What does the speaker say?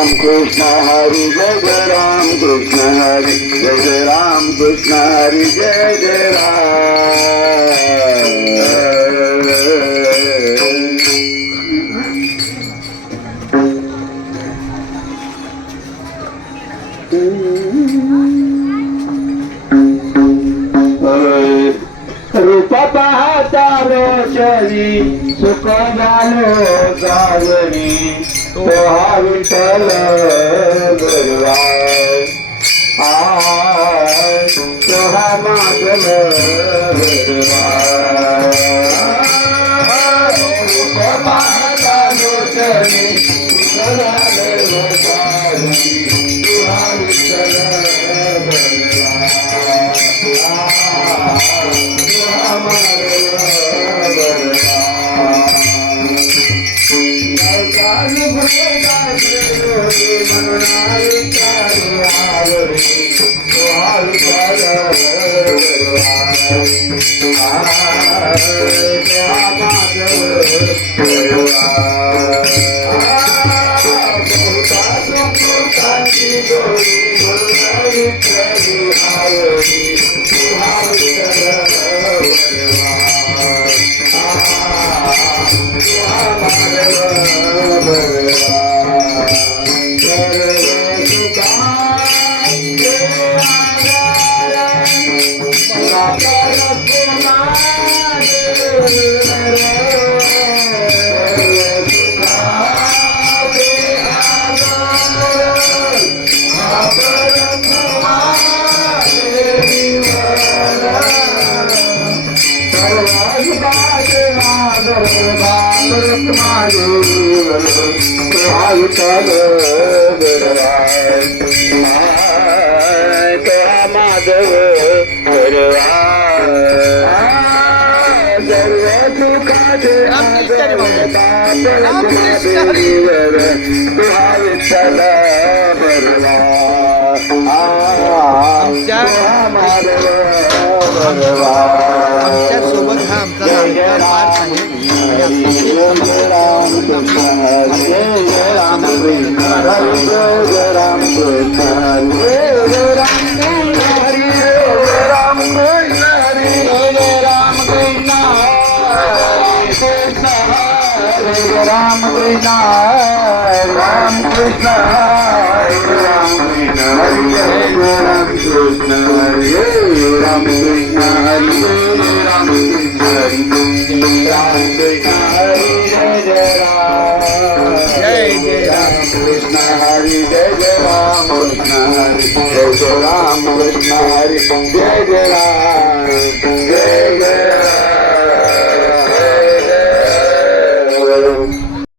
कृष्ण हरि जय जय राम कृष्ण हरि जय जय राम कृष्ण हरि जय जय रूप पाहता रोचनी सुख झालो जागरी तो हा विठ्ठल गुरुवा तो हा मागल गुरुवा रूप पाहता रोचनी सुख झालो जागरी तो हा विठ्ठल आमच्या सोबत हा आमचा नामकार पार्थ राम कृष्ण राम कृष्ण राम कृष्ण राम कृष्ण राम कृष्ण हरि राम कृष्ण हरि राम कृष्ण हरि जय जय राम कृष्ण हरि जय जय राम कृष्ण हरि जय जय राम कृष्ण हरि जय जय राम